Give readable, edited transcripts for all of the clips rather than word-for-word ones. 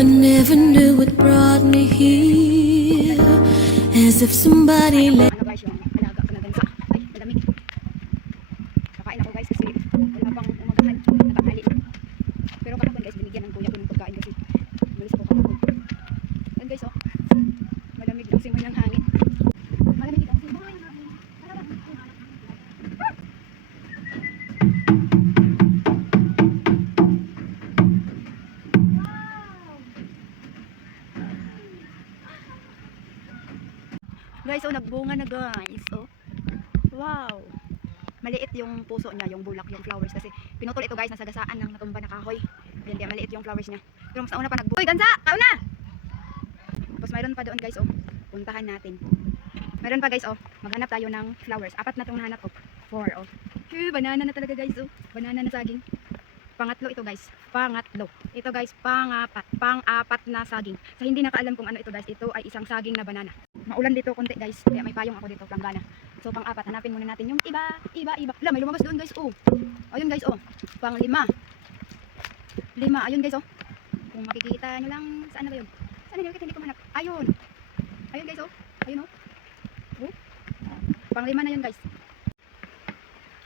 I never knew what brought me here. As if somebody let Ano guys, yung alaga ko na gansa. Ay, malamig. Kakain ako guys kasi wala pang umagahan. Natanghali na. Pero kahapon guys, binigyan ng kuya ko ng pagkain kasi umalis ko kahapon. Yan guys, oh. Malamig ang simoy ng hangin. Malamig ang simoy ng hangin. Guys, oh, nagbunga na guys. Oh. Wow. Maliit yung puso niya, yung bulak, yung flowers kasi pinutol ito guys, nasagasaan ng natumba na kahoy. Ayan, kaya maliit yung flowers niya. Pero mas nauna pa nagbunga. Uy, gansa! Kauna! Tapos mayroon pa doon guys, oh. Puntahan natin. Mayroon pa guys, oh. Maghanap tayo ng flowers. 4 na itong nahanap, oh. 4, oh. Banana na talaga guys, oh. Banana na saging. Pangatlo ito guys. Pangatlo. Ito guys, pangapat. Pang-apat na saging. Sa hindi nakaalam kung ano ito guys, ito ay isang saging na banana. Maulan dito konti guys. Kaya may payong ako dito, planggana. So pang-apat, hanapin muna natin yung iba. Wala, may lumabas doon guys, oh. Ayun guys, oh. Pang-5. 5, ayun guys, oh. Kung makikita nyo lang, saan na ba yun? Saan na yun? Hindi ko manap. Ayun. Ayun guys, oh. Ayun, oh. Oh. Pang-5 na yun guys.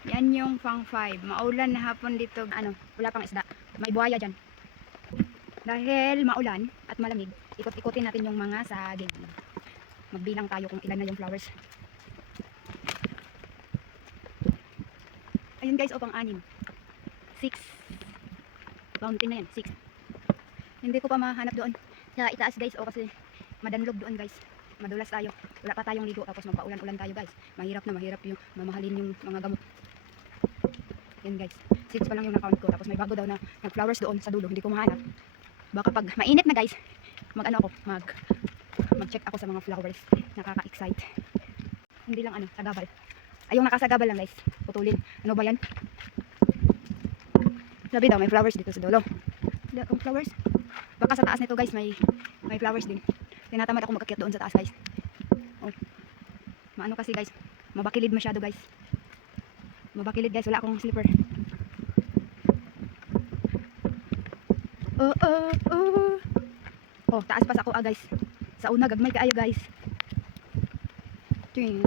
Yan yung pang-5. Maulan na hapon dito. Ano, wala pang isda. May buhaya dyan. Dahil maulan at malamig, ikot-ikotin natin yung mga saging. Magbilang tayo kung ilan na yung flowers. Ayun guys, o pang-6. 6. Fountain na yan, 6. Hindi ko pa mahanap doon. Sa itaas guys, o kasi madanlog doon guys. Madulas tayo. Wala pa tayong ligo tapos magpaulan-ulan tayo guys. Mahirap na mahirap yung mamahalin yung mga gamot. Yan guys, 6 pa lang yung account ko. Tapos may bago daw na nag-flowers doon sa dulo. Hindi ko mahanap. Baka pag mainit na guys, mag-check ako sa mga flowers. Nakaka-excite. Hindi lang ano, sagabal. Ay, yung nakasagabal lang guys. Putulin. Ano ba yan? Sabi daw, may flowers dito sa dulo. Wala akong flowers. Baka sa taas nito guys, may flowers din. Tinatamad ako mag-akyat doon sa taas guys. Oh. Maano kasi guys, mabakilid masyado guys. Mabakilid guys, wala akong slipper. Oh, taas pa sa ako guys. Sa una gagmay kaayo guys. Ting.